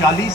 40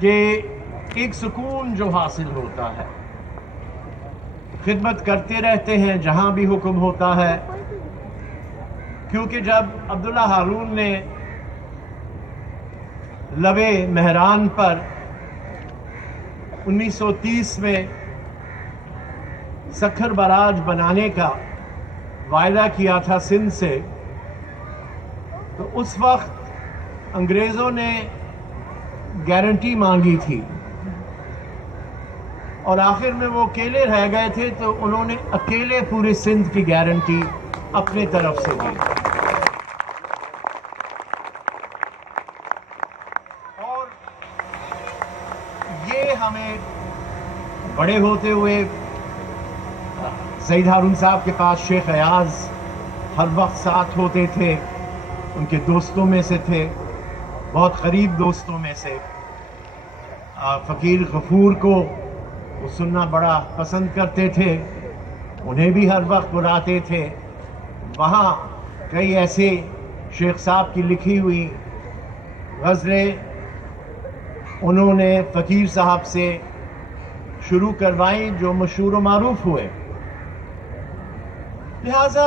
کہ ایک سکون جو حاصل ہوتا ہے، خدمت کرتے رہتے ہیں جہاں بھی حکم ہوتا ہے. کیونکہ جب عبداللہ ہارون نے لبے مہران پر 1930 میں سکھر براج بنانے کا وعدہ کیا تھا سندھ سے، تو اس وقت انگریزوں نے گارنٹی مانگی تھی اور آخر میں وہ اکیلے رہ گئے تھے، تو انہوں نے اکیلے پورے سندھ کی گارنٹی اپنے طرف سے دی. اور یہ ہمیں بڑے ہوتے ہوئے سعید ہارون صاحب کے پاس شیخ ایاز ہر وقت ساتھ ہوتے تھے، ان کے دوستوں میں سے تھے، بہت قریب دوستوں میں سے. فقیر غفور کو وہ سننا بڑا پسند کرتے تھے، انہیں بھی ہر وقت بلاتے تھے. وہاں کئی ایسے شیخ صاحب کی لکھی ہوئی غزلیں انہوں نے فقیر صاحب سے شروع کروائیں جو مشہور و معروف ہوئے. لہٰذا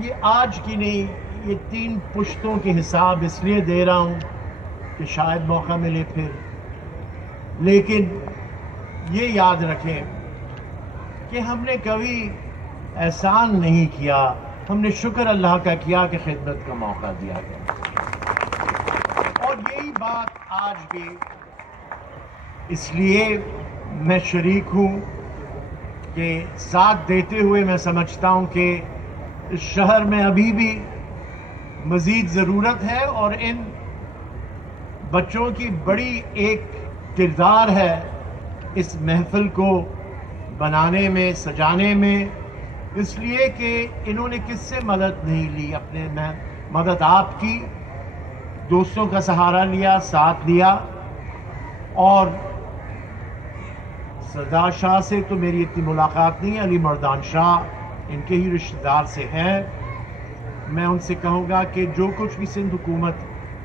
یہ آج کی نہیں، یہ 3 پشتوں کے حساب اس لیے دے رہا ہوں کہ شاید موقع ملے پھر. لیکن یہ یاد رکھیں کہ ہم نے کبھی احسان نہیں کیا، ہم نے شکر اللہ کا کیا کہ خدمت کا موقع دیا گیا. اور یہی بات آج بھی اس لیے میں شریک ہوں کہ ساتھ دیتے ہوئے میں سمجھتا ہوں کہ اس شہر میں ابھی بھی مزید ضرورت ہے، اور ان بچوں کی بڑی ایک کردار ہے اس محفل کو بنانے میں، سجانے میں، اس لیے کہ انہوں نے کس سے مدد نہیں لی، اپنے مدد آپ کی، دوستوں کا سہارا لیا، ساتھ دیا. اور سردار شاہ سے تو میری اتنی ملاقات نہیں، علی مردان شاہ ان کے ہی رشتہ دار سے ہے. میں ان سے کہوں گا کہ جو کچھ بھی سندھ حکومت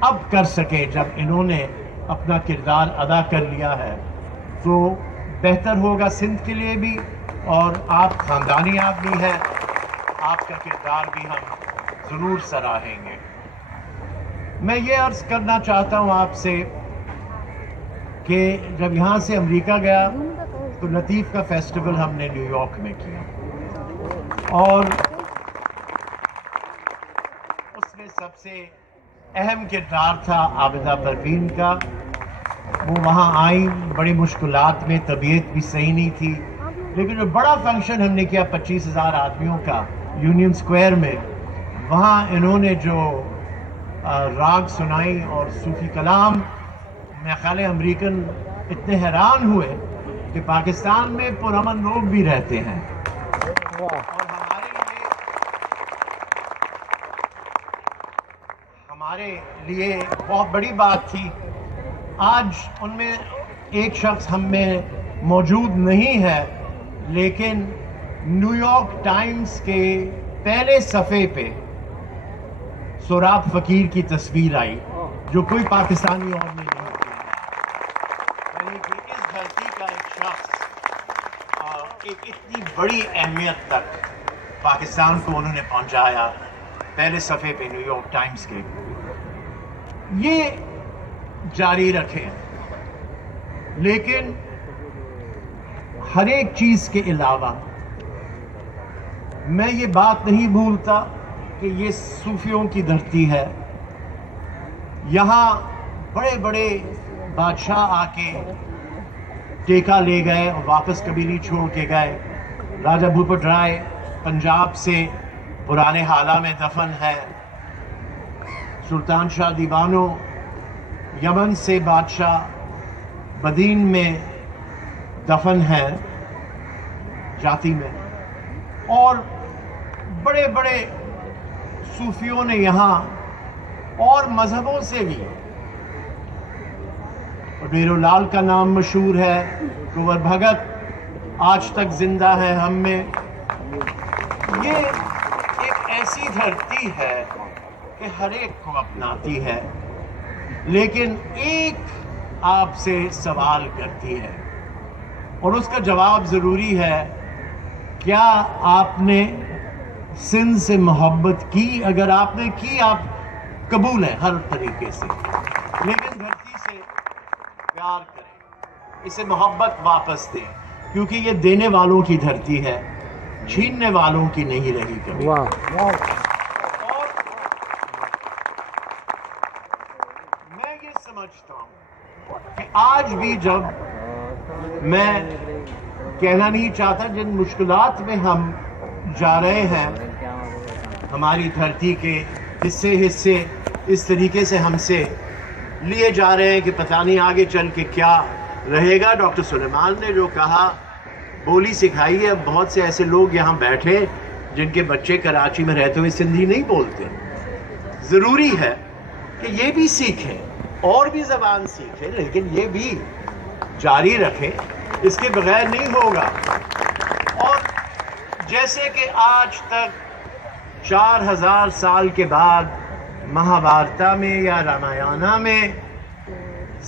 اب کر سکے، جب انہوں نے اپنا کردار ادا کر لیا ہے، تو بہتر ہوگا سندھ کے لیے بھی. اور آپ خاندانی آدمی ہیں، آپ کا کردار بھی ہم ضرور سراہیں گے. میں یہ عرض کرنا چاہتا ہوں آپ سے کہ جب یہاں سے امریکہ گیا تو لطیف کا فیسٹیول ہم نے نیو یارک میں کیا، اور اس میں سب سے اہم کردار تھا عابدہ پروین کا. وہ وہاں آئیں بڑی مشکلات میں، طبیعت بھی صحیح نہیں تھی، لیکن جو بڑا فنکشن ہم نے کیا 25,000 آدمیوں کا یونین اسکوائر میں، وہاں انہوں نے جو راگ سنائی اور صوفی کلام، میں خیال امریکن اتنے حیران ہوئے کہ پاکستان میں پرامن لوگ بھی رہتے ہیں. اور ہمارے لیے بہت بڑی بات تھی. آج ان میں ایک شخص ہم میں موجود نہیں ہے، لیکن نیو یارک ٹائمز کے پہلے صفحے پہ سوراب فقیر کی تصویر آئی، جو کوئی پاکستانی اور نے نہیں کی ہے. یعنی کہ اس دھرتی کا ایک شخص ایک اتنی بڑی اہمیت تک پاکستان کو انہوں نے پہنچایا، پہلے صفحے پہ نیو یارک ٹائمز کے. یہ جاری رکھیں، لیکن ہر ایک چیز کے علاوہ میں یہ بات نہیں بھولتا کہ یہ صوفیوں کی دھرتی ہے. یہاں بڑے بڑے بادشاہ آ کے ٹیکا لے گئے اور واپس کبھی نہیں چھوڑ کے گئے. راجہ بھوپٹ رائے پنجاب سے پرانے حالہ میں دفن ہے. سلطان شاہ دیوانو یمن سے بادشاہ بدین میں دفن ہے، جاتی میں. اور بڑے بڑے صوفیوں نے یہاں، اور مذہبوں سے بھی، بیرو لال کا نام مشہور ہے، کنور بھگت آج تک زندہ ہے ہم میں. یہ ایک ایسی دھرتی ہے کہ ہر ایک کو اپناتی ہے، لیکن ایک آپ سے سوال کرتی ہے اور اس کا جواب ضروری ہے. کیا آپ نے سندھ سے محبت کی؟ اگر آپ نے کی، آپ قبول ہے ہر طریقے سے، لیکن دھرتی سے پیار کریں، اسے محبت واپس دیں، کیونکہ یہ دینے والوں کی دھرتی ہے، چھیننے والوں کی نہیں رہی کبھی. اور میں یہ سمجھتا ہوں کہ آج بھی جب میں کہنا نہیں چاہتا جن مشکلات میں ہم جا رہے ہیں، ہماری دھرتی کے حصے اس طریقے سے ہم سے لیے جا رہے ہیں کہ پتہ نہیں آگے چل کے کیا رہے گا. ڈاکٹر سلیمان نے جو کہا، بولی سکھائی ہے. بہت سے ایسے لوگ یہاں بیٹھے جن کے بچے کراچی میں رہتے ہوئے سندھی نہیں بولتے. ضروری ہے کہ یہ بھی سیکھیں اور بھی زبان سیکھیں، لیکن یہ بھی جاری رکھیں، اس کے بغیر نہیں ہوگا. اور جیسے کہ آج تک 4000 سال کے بعد مہابھارتا میں یا رامایانہ میں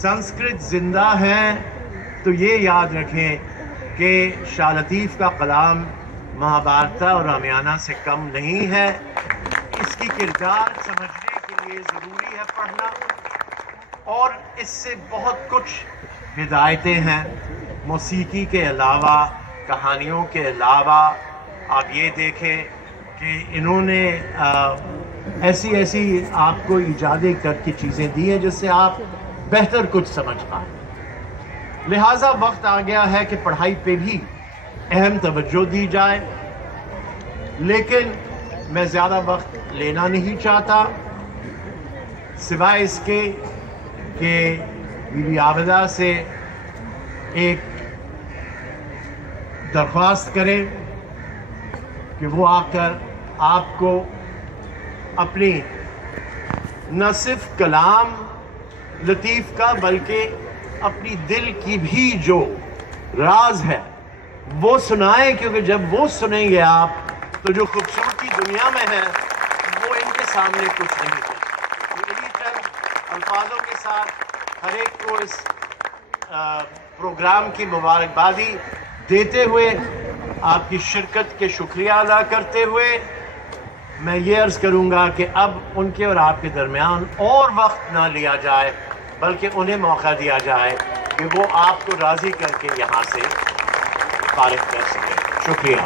سنسکرت زندہ ہے، تو یہ یاد رکھیں کہ شاہ لطیف کا کلام مہابھارتا اور رامایانہ سے کم نہیں ہے. اس کی کردار سمجھنے کے لیے ضروری ہے پڑھنا، اور اس سے بہت کچھ ہدایتیں ہیں. موسیقی کے علاوہ، کہانیوں کے علاوہ آپ یہ دیکھیں کہ انہوں نے ایسی آپ کو ایجادیں کر کے چیزیں دی ہیں جس سے آپ بہتر کچھ سمجھ پائیں. لہٰذا وقت آ گیا ہے کہ پڑھائی پہ بھی اہم توجہ دی جائے، لیکن میں زیادہ وقت لینا نہیں چاہتا، سوائے اس کے کہ بی بی عابدہ سے ایک درخواست کریں کہ وہ آ کر آپ کو اپنی نہ صرف کلام لطیف کا بلکہ اپنی دل کی بھی جو راز ہے وہ سنائیں، کیونکہ جب وہ سنیں گے آپ تو جو خوبصورتی دنیا میں ہے وہ ان کے سامنے کچھ نہیں ہے. انہی چند الفاظوں کے ساتھ ہر ایک کو اس پروگرام کی مبارکبادی دیتے ہوئے، آپ کی شرکت کے شکریہ ادا کرتے ہوئے، میں یہ عرض کروں گا کہ اب ان کے اور آپ کے درمیان اور وقت نہ لیا جائے، بلکہ انہیں موقع دیا جائے کہ وہ آپ کو راضی کر کے یہاں سے فارغ کر سکیں. شکریہ.